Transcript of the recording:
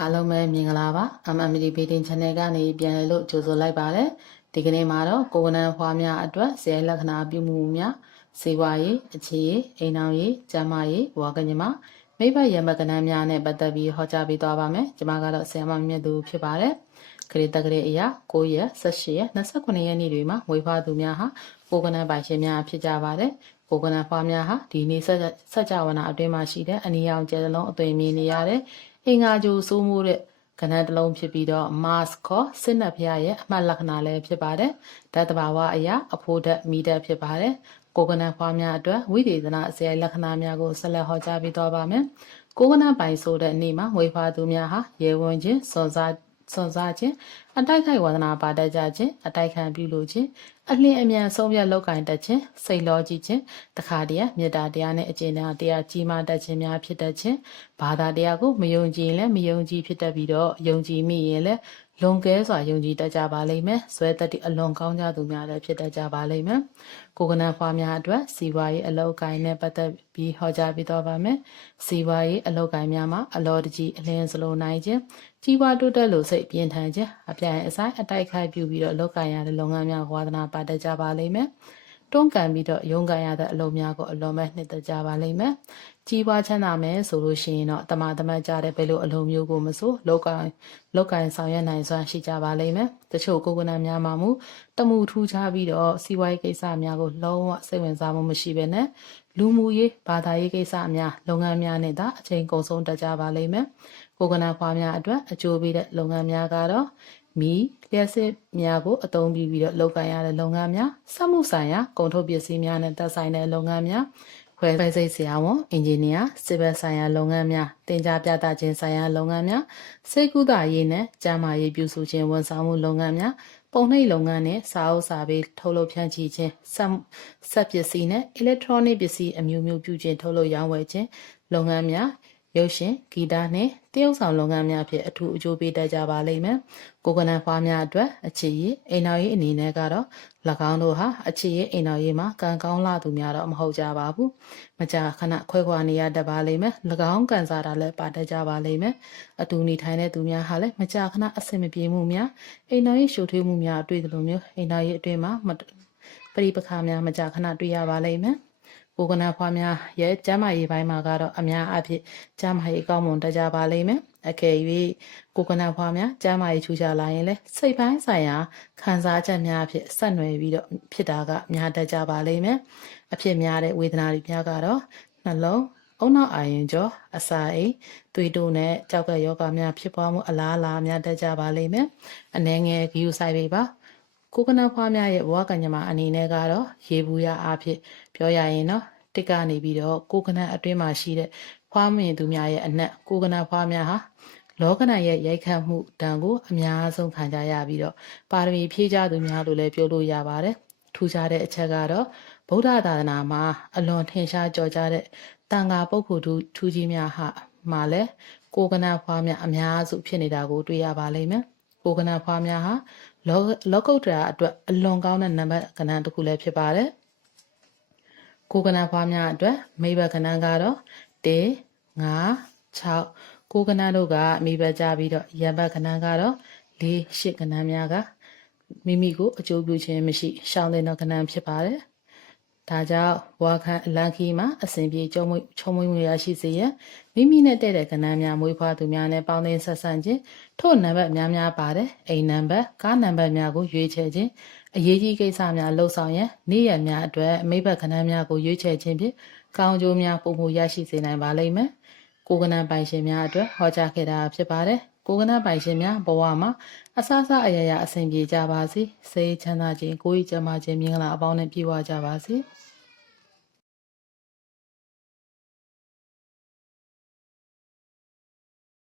အားလုံးပဲမင်္ဂလာပါ MMD Beating Channel ကနေပြန်လည်လို့ကြိုဆိုလိုက်ပါတယ်ဒီကနေ့မှာတော့ကိုကနန်းဖွားများအတွက်ဇယလက္ခဏာပြုမှုများစေဝါရေးအခြေရေးအိမ်အောင်ရေးကျမ်းမာရေးဝါကညမမိဘရမကနန်းများနဲ့ပတ်သက်ပြီးဟောကြားပေးသွားပါမယ်ကျွန်မကတော့ဆရာမမြတ်သူဖြစ်ပါတယ်ခရစ်တက္ကရာအရာ9ရက်18ရက်29ရက်နေ့တွေမှာမွေးဖွားသူများဟာကိုကနန်းပိုင်ရှင်များဖြစ်ကြပါတယ်ကိုကနန်းဖွားများဟာဒီနေ့ဆက်ကြဝဠာအတွင်းမှာရှိတဲ့အနီရောင်ကျဲလုံးအသွင်မြင်နေရတဲ့အင်္ဂါကြိုစိုးမိုးတဲ့ကဏ္ဍတစ်လုံးဖြစ်ပြီးတော့ Mars ခေါ်စစ်နက်ဖျားရဲ့အမှတ်လက္ခဏာလည်းဖြစ်ပါတယ်ဓာတ်တဘာဝအရာအဖိုးဓာတ်မီဓာတ်ဖြစ်ပါတယ်ကိုကနန်းဖွားများအတွက်ဝိသေသနာဇယလက္ခဏာများကိုဆက်လက်ဟောကြားပေးသွားပါမယ်ကိုကနန်းပိုင်ဆိုတဲ့နေ့မှာဝေဖွားသူများဟာရေဝင်ခြင်းစောစားခြင်းအတိုက်ခိုက်ဝါဒနာပါတတ်ကြခြင်းအတိုက်ခံပြုလို့ခြင်းအလင်းအမြန်ဆုံးဖြတ်လောက်ကင်တတ်ခြင်းစိတ်လောကြည့်ခြင်းတခါတည်းမေတ္တာတရားနဲ့အကျဉ်းတရားကြီးမားတတ်ခြင်းများဖြစ်တတ်ခြင်းဘာသာတရားကိုမယုံကြည်ရင်လည်းမယုံကြည်ဖြစ်တတ်ပြီးတော့ယုံကြည်မိရင်လည်းလွန်ကဲစွာယုံကြည်တတ်ကြပါလိမ့်မယ်ဇွဲတတိအလွန်ကောင်းကြသူများလည်းဖြစ်တတ်ကြပါလိမ့်မယ်ကိုကနန်းဖွားများအတွက်စီဝါရေးအလောက်ကိုင်းနဲ့ပတ်သက်ပြီးဟောကြားပေးတော့ပါမယ်စီဝါရေးအလောက်ကိုင်းများမှာအလောတကြီးအလင်းစလိုနိုင်ခြင်းကြီးပွားတိုးတက်လို့စိတ်ပြင်းထန်ခြင်းအပြိုင်အဆိုင်အတိုက်ခိုက်ပြုပြီးတော့လောက်ကင်ရတဲ့လုပ်ငန်းများဝါသနာပါတတ်ကြပါလိမ့်မယ်တွန်းကန်ပြီးတော့ရုန်းကန်ရတဲ့အလုပ်များကိုအလွန်ပဲနှစ်သက်ကြပါလိမ့်မယ်ကြီးပွားချမ်းသာမယ်ဆိုလို့ရှိရင်တော့တမန်ကြတဲ့ဘယ်လိုအလုပ်မျိုးကိုမဆိုလောက်ကင်ဆောင်ရွက်နိုင်စွမ်းရှိကြပါလိမ့်မယ်တချို့ကိုကနန်းများမှာမူတမှုထူးခြားပြီးတော့စီးပွားရေးကိစ္စများကိုလုံးဝစိတ်ဝင်စားမှုမရှိဘဲနဲ့လူမှုရေးဘာသာရေးကိစ္စများလုပ်ငန်းများနဲ့သာအချိန်ကုန်ဆုံးတတ်ကြပါလိမ့်မယ်ကိုကနန်းဖွားများအတွက်အကျိုးပေးတဲ့လုပ်ငန်းများကတော့မီလျှက်စစ်များကိုအသုံးပြုပြီးတော့လုပ်ကိုင်ရတဲ့လုပ်ငန်းများစက်မှုဆိုင်ရာကုန်ထုတ်ပစ္စည်းများနဲ့သက်ဆိုင်တဲ့လုပ်ငန်းများခွဲစိတ်ဆရာဝန်အင်ဂျင်နီယာစစ်ဘက်ဆိုင်ရာလုပ်ငန်းများတင် जा ပြသခြင်းဆိုင်ရာလုပ်ငန်းများစိတ်ကူးတာရေးနဲ့ကျန်းမာရေးပြုစုခြင်းဝန်ဆောင်မှုလုပ်ငန်းများပုံနှိပ်လုပ်ငန်းနဲ့စာအုပ်စာပေထုတ်လုပ်ဖြန့်ချိခြင်းစက်ပစ္စည်းနဲ့ electronic ပစ္စည်းအမျိုးမျိုးပြုခြင်းထုတ်လုပ်ရောင်းဝယ်ခြင်းလုပ်ငန်းများရုပ်ရှင်ဂီတနဲ့တရုပ်ဆောင်လုပ်ငန်းများဖြင့်အထူးအကျိုးပေးတတ်ကြပါလိမ့်မယ်။ကိုကနန်းဖွားများအတွက်အခြေရေးအိမ်တော်ရေးအနေနဲ့ကတော့၎င်းတို့ဟာအခြေရေးအိမ်တော်ရေးမှာကံကောင်းလာသူများတော့မဟုတ်ကြပါဘူး။မကြာခဏခွဲခွာနေရတတ်ပါလိမ့်မယ်။၎င်းကန်စားတာလည်းပါတတ်ကြပါလိမ့်မယ်။အတူနေထိုင်တဲ့သူများဟာလည်းမကြာခဏအဆင်မပြေမှုများအိမ်တော်ရေးရှုပ်ထွေးမှုများတွေ့သလိုမျိုးအိမ်တော်ရေးအတွင်းမှာပရိပခါများမကြာခဏတွေ့ရပါလိမ့်မယ်။ကိုကနန်းဖွားများရဲ့ကျမ်းမာရေးပိုင်းမှာကတော့အများအပြည့်ကျမ်းမာရေးကောင်းမွန်တတ်ကြပါလိမ့်မယ်။အကယ်၍ကိုကနန်းဖွားများကျမ်းမာရေးထူးခြားလာရင်လည်းစိတ်ပိုင်းဆိုင်ရာခံစားချက်များအဖြစ်ဆက်နွယ်ပြီးတော့ဖြစ်တာကများတတ်ကြပါလိမ့်မယ်။အဖြစ်များတဲ့ဝေဒနာတွေများကတော့နှလုံးအုံနောက်အာရုံကြောအစာအိမ်သွေးတိုးနဲ့ကြောက်ကယောဂများဖြစ်ပွားမှုအလားအလာများတတ်ကြပါလိမ့်မယ်။အနည်းငယ်ဂရုစိုက်ပေးပါ။ကိုကနန်းဖွားများရဲ့ဘဝကညမအနေနဲ့ကတော့ရေဘူးရအားဖြင့်ပြောရရင်တော့တစ်ကနေပြီးတော့ကိုကနန်းအတွင်းမှာရှိတဲ့ဖွားမြင်သူများရဲ့အနက်ကိုကနန်းဖွားများဟာလောကနာရဲ့ရိုက်ခတ်မှုတန်ကိုအများဆုံးခံကြရပြီးတော့ပါရမီဖြည့်ကြသူများလို့လည်းပြောလို့ရပါတယ်ထူးခြားတဲ့အချက်ကတော့ဗုဒ္ဓသာသနာမှာအလွန်ထင်ရှားကျော်ကြားတဲ့တန်ခါပုဂ္ဂိုလ်ထူးကြီးများဟာမှာလည်းကိုကနန်းဖွားများအများစုဖြစ်နေတာကိုတွေ့ရပါလိမ့်မယ်ကိုကနန်းဖွားများဟာလောကုတ္တရာအတွက်အလွန်ကောင်းတဲ့နံပါတ်ကဏ္ဍတစ်ခုလည်းဖြစ်ပါတယ်ကိုကနန်းဖွားများအတွက်မိဘကဏ္ဍကတော့1 5 6ကိုကနန်းတို့ကမိဘကြပြီးတော့ရံပတ်ကဏ္ဍကတော့4 8ကဏ္ဍများကမိမိကိုအကျိုးပြုခြင်းမရှိရှောင်းတဲ့ကဏ္ဍဖြစ်ပါတယ်ဒါကြောင့်ဘဝခန့်အလံခီမှာအစဉ်ပြေချုံမွေးမှုရရှိစေရန်မိမိနဲ့တည့်တဲ့ကဏ္ဍများမွေးဖွားသူများနဲ့ပေါင်းသင်းဆက်ဆံခြင်းထို့နံပါတ်များပါတယ်အိမ်နံပါတ်ကားနံပါတ်များကိုရွေးချယ်ခြင်းအရေးကြီးကိစ္စများလှုပ်ဆောင်ရန်နေ့ရက်များအတွက်မိဘကဏ္ဍများကိုရွေးချယ်ခြင်းဖြင့်ကောင်းကျိုးများပုံမှုရရှိစေနိုင်ပါလိမ့်မယ်ကိုကနန်းပိုင်ရှင်များအတွက်ဟောကြားခဲ့တာဖြစ်ပါတယ်ကိုကနန်းပိုင်ရှင်များဘဝမှာအဆအရာရာအဆင်ပြေကြပါစေစိတ်ချမ်းသာခြင်းကိုယ်ကျန်းမာခြင်းမင်္ဂလာအပေါင်းနဲ့ပြည့်ဝကြပါစေ